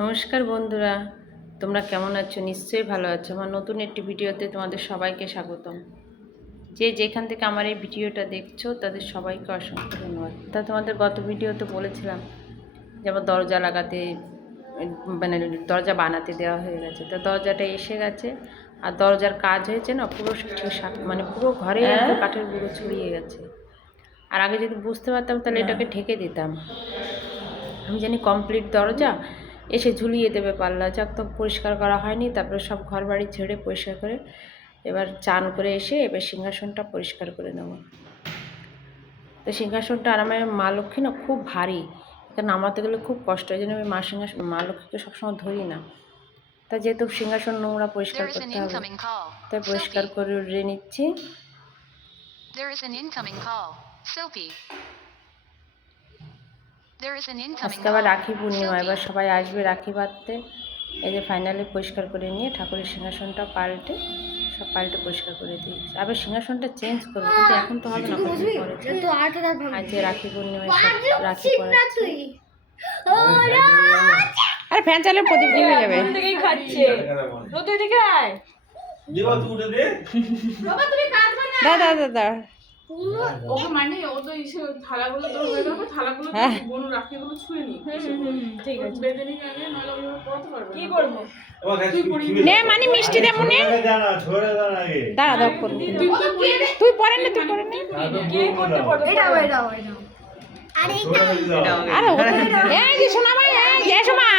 নমস্কার বন্ধুরা তোমরা কেমন আছো? নিশ্চয়ই ভালো আছো। আমার নতুন একটি ভিডিওতে তোমাদের সবাইকে স্বাগতম। যে যেখান থেকে আমার এই ভিডিওটা দেখছ তাদের সবাইকে অসংখ্য ধন্যবাদ। তা তোমাদের গত ভিডিওতে বলেছিলাম যে আমার দরজা লাগাতে মানে দরজা বানাতে দেওয়া হয়ে গেছে। তা দরজাটা এসে গেছে আর দরজার কাজ হয়েছে না পুরো মানে পুরো ঘরে কাঠের গুঁড়ো ছড়িয়ে গেছে। আর আগে যদি বুঝতে পারতাম তাহলে এটাকে ঢেকে দিতাম। আমি জানি কমপ্লিট দরজা এসে ঝুলিয়ে দেবে পাল্লা। যাক তো পরিষ্কার করা হয়নি তারপরে সব ঘর বাড়ি ঝেড়ে পরিষ্কার করে এবার চান করে এসে এবার সিংহাসনটা পরিষ্কার করে নেব। তো সিংহাসনটা আর আমার মা লক্ষ্মী না খুব ভারী এটা নামাতে গেলে খুব কষ্ট হয় জন্য আমি মা সিংহাসন মা লক্ষ্মীকে সবসময় ধরি না। তা যেহেতু সিংহাসন নোংরা পরিষ্কার করতে হবে তাই পরিষ্কার করে উড়ে নিচ্ছি। There is an incoming call. There is an incoming আজকে আবার রাখি পূর্ণিমা এবার সবাই আসবে রাখি বাঁধতে। এই যে ফাইনালি পরিষ্কার করে নিয়ে ঠাকুরের সিংহাসনটা পাল্টে সব পাল্টে পরিষ্কার করে দিয়েছি। আবার সিংহাসনটা চেঞ্জ করব কিন্তু এখন তো হবে না কদিন পরে। তো আট হাজার আজ যে রাখি পূর্ণিমায় সব রাখি আরে ফ্যান চালে প্রদীপ নিয়ে যাবে। থেকেই খাচ্ছে তো তুই দিকে আয় দেবা তুই উঠে দে। দাদা দাদা। ওকে মানে ও তো ইসে থালাগুলো তোর হয়ে থালাগুলো হ্যাঁ। বনু রাখিগুলো ছুঁয়ে নি। ঠিক আছে। বেঁধে নিয়ে আগে নাহলে আমি পড়াতে পারব কি করব তুই নে মানে মিষ্টি দে মনে। দাঁড়া দাও করব তুই পরে নে তুই পরে নে। কে করতে পারবে? এটাও এটাও এটাও। আরে ও এই যে শোনা ভাই। যে শোনা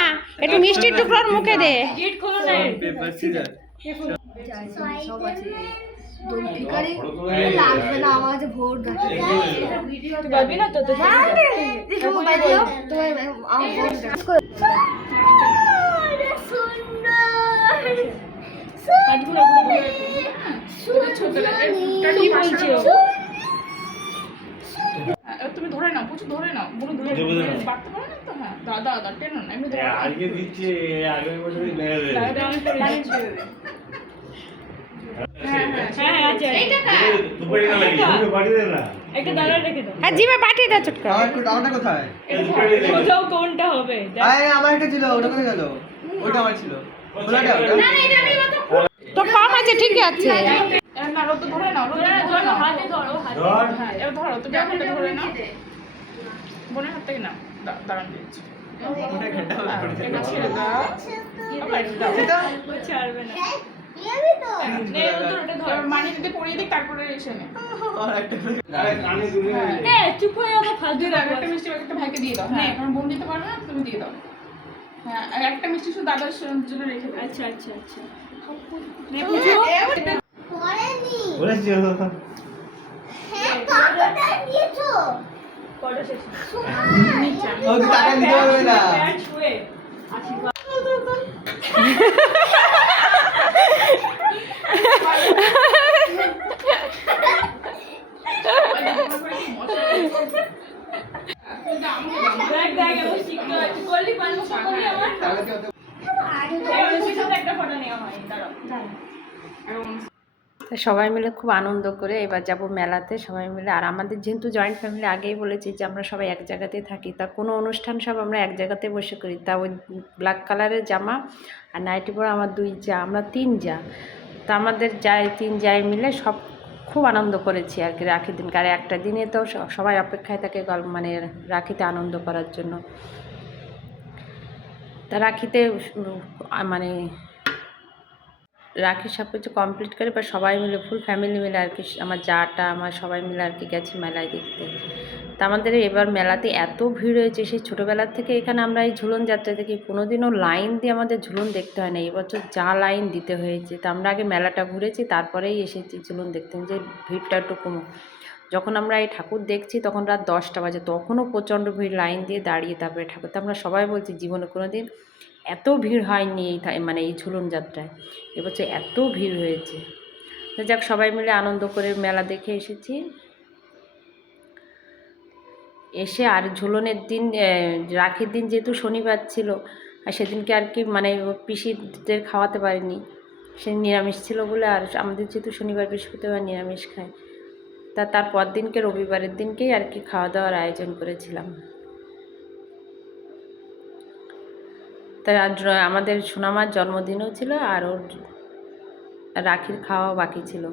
একটু মিষ্টির টুকরোর মুখে দে। কি বলছি তুমি ধরে নাও প্রচুর ধরে নাও। ধরে দাদা দাদা টেনো না এমনি ধরে নাও। আজকে দিচ্ছে আগামী বছরই মেরে দে দাদা আমি করে লাইন ছেড়ে দে হ্যাঁ হ্যাঁ হ্যাঁ জিভে পাঠিয়ে দে চটকা আমার একটু ডাউনটা কোথায়? দুপুরে দে কোথাও কোনটা হবে? আমার একটা ছিল ওটা কোথায় গেল? ওটা আমার ছিল। তো কম আছে ঠিক আছে। এ, না ধরে নাও রোদ হাতে ধরো হাতে ধর। হ্যাঁ ধরো ধরে নাও। বোনের হাত থেকে নাও। দাঁড়ান দিচ্ছি। মানে কানে দুলে হ্যাঁ চুপ হয়ে যাব ফালতু একটা মিষ্টি একটা ভাইকে দিয়ে দাও। হ্যাঁ। কারণ বোন দিতে পারবে না তুমি দিয়ে দাও। হ্যাঁ আর একটা মিষ্টি শুধু দাদার জন্য রেখে আচ্ছা আচ্ছা আচ্ছা। ও তো টাকা দিতে পারবে না? টাকা দিতে হতে- সবাই মিলে খুব আনন্দ করে এবার যাব মেলাতে সবাই মিলে। আর আমাদের যেহেতু জয়েন্ট ফ্যামিলি আগেই বলেছি যে আমরা সবাই এক জায়গাতেই থাকি। তা কোনো অনুষ্ঠান সব আমরা এক জায়গাতে বসে করি। তা ওই ব্ল্যাক কালারের জামা আর নাইটি পরে আমার দুই যা, আমরা তিন যা। তা আমাদের যাই, তিন যাই মিলে সব খুব আনন্দ করেছি আর কি রাখির দিন আর একটা দিনে তো সবাই অপেক্ষায় থাকে গল- মানে রাখিতে আনন্দ করার জন্য। তা রাখিতে মানে রাখি সব কিছু কমপ্লিট করে বা সবাই মিলে ফুল ফ্যামিলি মিলে আর কি, আমার জাটা, আমার সবাই মিলে আর কি গেছি মেলায় দেখতে। তা আমাদের এবার মেলাতে এত ভিড় হয়েছে, সেই ছোটোবেলার থেকে এখানে আমরা এই ঝুলন যাত্রা দেখি কোনোদিনও লাইন দিয়ে আমাদের ঝুলন দেখতে হয় না। এবছর যা লাইন দিতে হয়েছে, তা আমরা আগে মেলাটা ঘুরেছি, তারপরেই এসেছি ঝুলন দেখতে। যে ভিড়টা একটু কমুক। যখন আমরা এই ঠাকুর দেখছি, তখন রাত দশটা বাজে, তখনও প্রচণ্ড ভিড়, লাইন দিয়ে দাঁড়িয়ে তারপরে ঠাকুর। তো আমরা সবাই বলছি, জীবনে কোনো দিন এত ভিড় হয়নি এই মানে এই ঝুলন যাত্রায়। এবছর এত ভিড় হয়েছে। যাক, সবাই মিলে আনন্দ করে মেলা দেখে এসেছি। এসে আর ঝুলনের দিন রাখির দিন যেহেতু শনিবার ছিল, আর সেদিনকে আর কি মানে পিসিদের খাওয়াতে পারিনি। সে নিরামিষ ছিল বলে আর আমাদের যেহেতু শনিবার, বৃহস্পতিবার নিরামিষ খায়। তা তার পর দিনকে রবিবারের দিনকেই আর কি খাওয়া দাওয়ার আয়োজন করেছিলাম। তাই আজ র- আমাদের সোনামার জন্মদিনও ছিল আর ওর রাখির খাওয়া বাকি ছিল।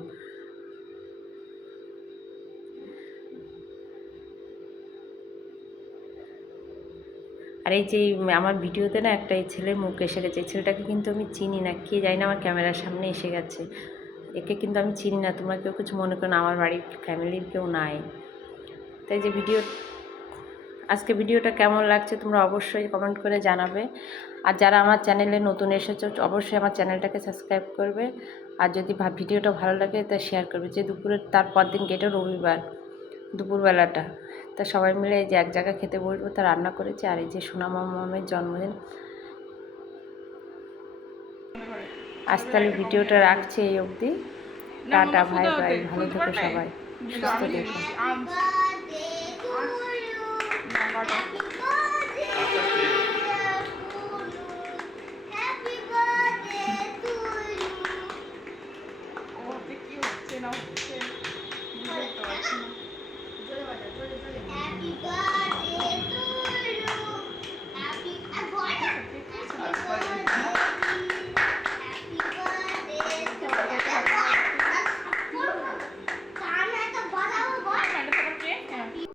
আর এই যে আমার ভিডিওতে না একটা এই ছেলের মুখ এসে গেছে এই ছেলেটাকে কিন্তু আমি চিনি না, কে জানি না আমার ক্যামেরার সামনে এসে গেছে। একে কিন্তু আমি চিনি না, তোমরা কেউ কিছু মনে করো না, আমার বাড়ির ফ্যামিলির কেউ নাই। তাই যে ভিডিও আজকে ভিডিওটা কেমন লাগছে তোমরা অবশ্যই কমেন্ট করে জানাবে। আর যারা আমার চ্যানেলে নতুন এসেছ অবশ্যই আমার চ্যানেলটাকে সাবস্ক্রাইব করবে। আর যদি ভিডিওটা ভালো লাগে তা শেয়ার করবে। যে দুপুরের তারপর দিন গেটে রবিবার দুপুরবেলাটা। তা সবাই মিলে এই যে এক জায়গায় খেতে বসবো তা রান্না করেছি। আর এই যে সোনামা মামের জন্মদিন। আজ তাহলে ভিডিওটা রাখছি এই অবধি। টাটা ভাই ভাই ভালো থেকো সবাই। সুস্থ থেকো। Pardon.